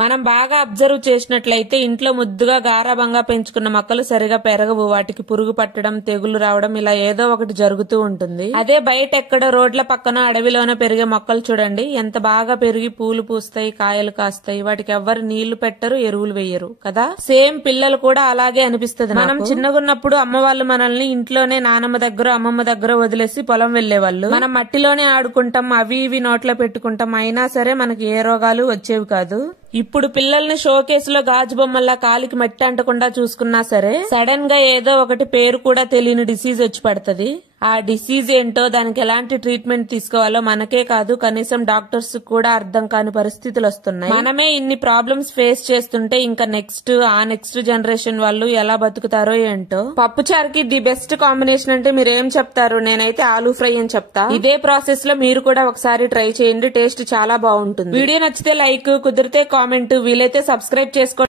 మనం బాగా అబ్జర్వ్ చేసినట్లయితే ఇంట్లో ముద్దుగా గారాబంగా పెంచుకున్న మొక్కలు సరిగా పెరగవు. వాటికి పురుగు పట్టడం, తెగులు రావడం ఇలా ఏదో ఒకటి జరుగుతూ ఉంటుంది. అదే బయట ఎక్కడ రోడ్ల పక్కన అడవిలోనే పెరిగే మొక్కలు చూడండి, ఎంత బాగా పెరిగి పూలు పూస్తాయి, కాయలు కాస్తాయి. వాటికి ఎవ్వరు నీళ్లు పెట్టరు, ఎరువులు వేయరు కదా. సేమ్ పిల్లలు కూడా అలాగే అనిపిస్తుంది. మనం చిన్నగున్నప్పుడు అమ్మ వాళ్ళు మనల్ని ఇంట్లోనే నానమ్మ దగ్గర, అమ్మమ్మ దగ్గర వదిలేసి పొలం వెళ్లేవాళ్ళు. మనం మట్టిలోనే ఆడుకుంటాం, అవి ఇవి నోట్లో పెట్టుకుంటాం. అయినా సరే మనకి ఏ రోగాలు వచ్చేవి కాదు. ఇప్పుడు పిల్లల్ని షోకేసులో గాజు బొమ్మల్లా కాలికి మట్టి అంటకుండా చూసుకున్నా సరే సడన్ గా ఏదో ఒకటి పేరు కూడా తెలియని డిసీజ్ వచ్చి పడుతుంది. ఆ డిసీజ్ ఏంటో, దానికి ఎలాంటి ట్రీట్మెంట్ తీసుకోవాలో మనకే కాదు కనీసం డాక్టర్స్ కూడా అర్థం కాని పరిస్థితులు వస్తున్నాయి. మనమే ఇన్ని ప్రాబ్లమ్స్ ఫేస్ చేస్తుంటే ఇంకా నెక్స్ట్ జనరేషన్ వాళ్ళు ఎలా బతుకుతారో ఏంటో. పప్పుచారుకి ది బెస్ట్ కాంబినేషన్ అంటే మీరు ఏం చెప్తారు? నేనైతే ఆలూ ఫ్రై అని చెప్తా. ఇదే ప్రాసెస్ లో మీరు కూడా ఒకసారి ట్రై చేయండి, టేస్ట్ చాలా బాగుంటుంది. వీడియో నచ్చితే లైక్, కుదిరితే కామెంట్, వీలైతే సబ్స్క్రైబ్ చేసుకోండి.